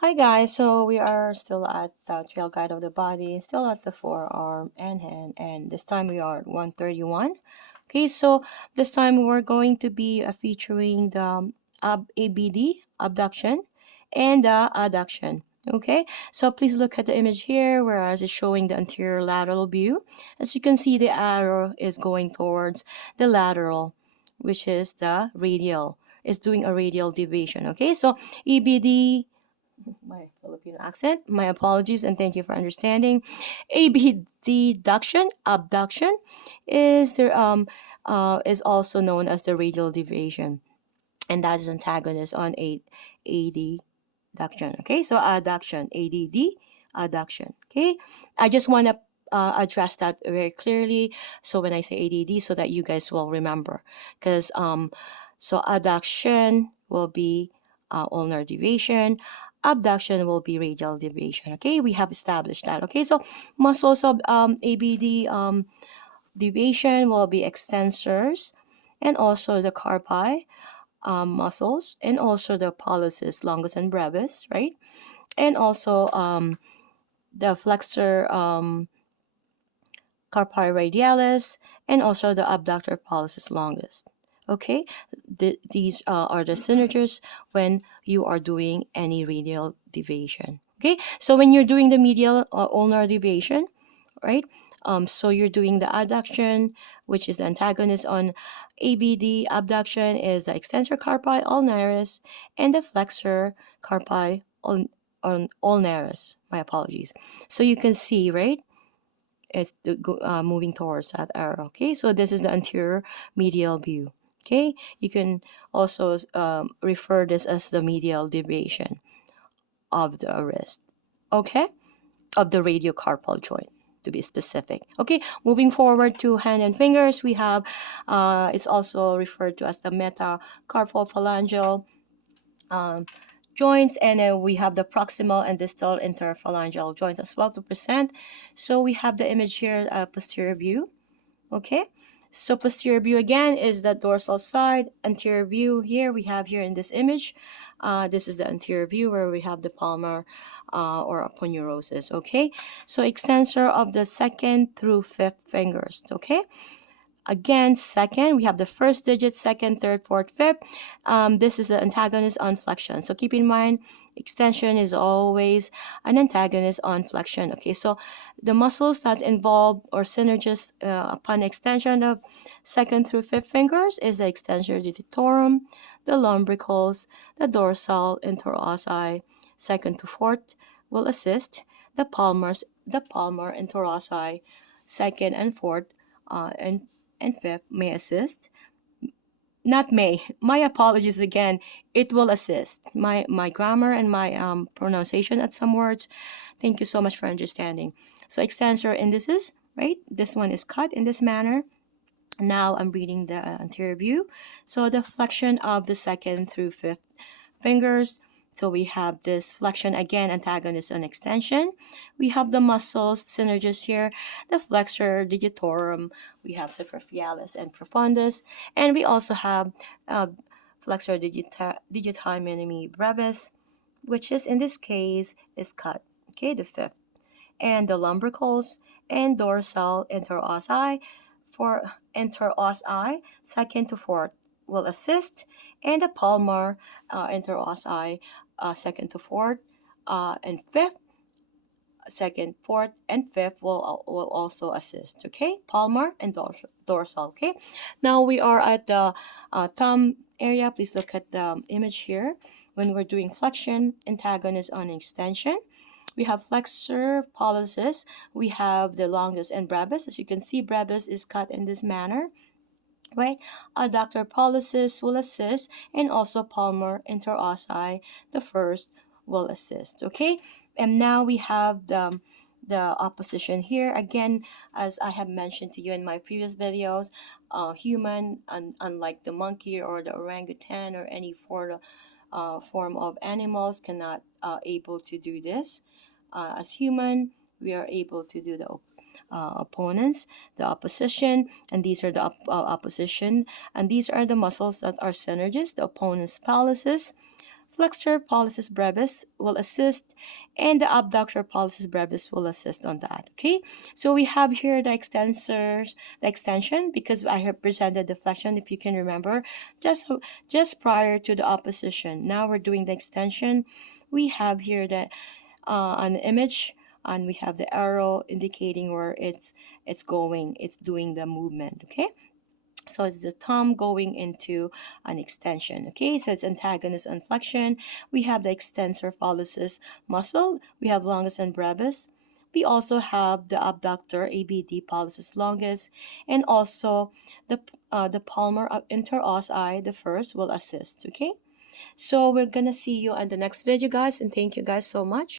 Hi guys, so we are still at the trail guide of the body, still at the forearm and hand, and this time we are at 131. Okay, so this time we're going to be featuring the ABD, abduction, and the adduction. Okay, so please look at the image here, whereas it's showing the anterior lateral view. As you can see, the arrow is going towards the lateral, which is the radial. It's doing a radial deviation. Okay, so EBD, my Filipino accent. My apologies and thank you for understanding. Abduction, is also known as the radial deviation, and that is antagonist on AD duction. Okay, so adduction, ADD, adduction. Okay, I just want to address that very clearly. So when I say ADD, so that you guys will remember, because so adduction will be ulnar deviation, abduction will be radial deviation. Okay, we have established that. Okay, so muscles of ABD deviation will be extensors, and also the carpi muscles, and also the pollicis longus and brevis, right? And also the flexor carpi radialis, and also the abductor pollicis longus. Okay, these are the synergists when you are doing any radial deviation. Okay, so when you're doing the medial ulnar deviation, right? So you're doing the adduction, which is the antagonist on ABD. Abduction is the extensor carpi ulnaris, and the flexor carpi ulnaris. My apologies. So you can see, right? It's moving towards that arrow. Okay, so this is the anterior medial view. Okay, you can also refer this as the medial deviation of the wrist. Okay, of the radiocarpal joint, to be specific. Okay, moving forward to hand and fingers, we have it's also referred to as the metacarpophalangeal joints, and we have the proximal and distal interphalangeal joints as well to present. So we have the image here, posterior view. Okay, so posterior view again is the dorsal side. Anterior view here we have here in this image. This is the anterior view where we have the palmar or aponeurosis. Okay, so extensor of the second through fifth fingers. Okay, again, second, we have the first digit, second, third, fourth, fifth. This is an antagonist on flexion. So keep in mind, extension is always an antagonist on flexion. Okay, so the muscles that involve or synergist upon extension of second through fifth fingers is the extensor digitorum, the lumbricals, the dorsal interossi. Second to fourth will assist the palmar interossi. Second and fourth and fifth may assist. Not may. My apologies again. It will assist. My grammar and my pronunciation at some words. Thank you so much for understanding. So extensor indices, right? This one is cut in this manner. Now I'm reading the anterior view. So the flexion of the second through fifth fingers. So we have this flexion again, antagonist and extension. We have the muscles, synergists here, the flexor digitorum. We have superficialis and profundus, and we also have flexor digiti minimi brevis, which is in this case is cut. Okay, the fifth, and the lumbricals and dorsal interossi for interossi, second to fourth will assist, and the palmar interossi, second to fourth and fifth, second, fourth, and fifth will also assist. Okay, palmar and dorsal. Okay, now we are at the thumb area. Please look at the image here. When we're doing flexion, antagonist on extension, we have flexor pollicis, we have the longus and brevis. As you can see, brevis is cut in this manner, right? Adductor pollicis will assist, and also palmar interossi, the first, will assist. Okay, and now we have the opposition here again. As I have mentioned to you in my previous videos, human, unlike the monkey or the orangutan or any form of animals, cannot able to do this. As human, we are able to do the opponents, the opposition, and these are the opposition, and these are the muscles that are synergist, the opponent's pollicis, flexor pollicis brevis will assist, and the abductor pollicis brevis will assist on that. Okay, so we have here the extensors, the extension, because I have presented the flexion, if you can remember, just prior to the opposition. Now we're doing the extension. We have here the an image, and we have the arrow indicating where it's going, it's doing the movement. Okay, so it's the thumb going into an extension. Okay, so it's antagonist and flexion. We have the extensor pollicis muscle. We have longus and brevis. We also have the abductor ABD pollicis longus, and also the palmar interossi, the first, will assist. Okay, so we're gonna see you on the next video, guys, and thank you guys so much.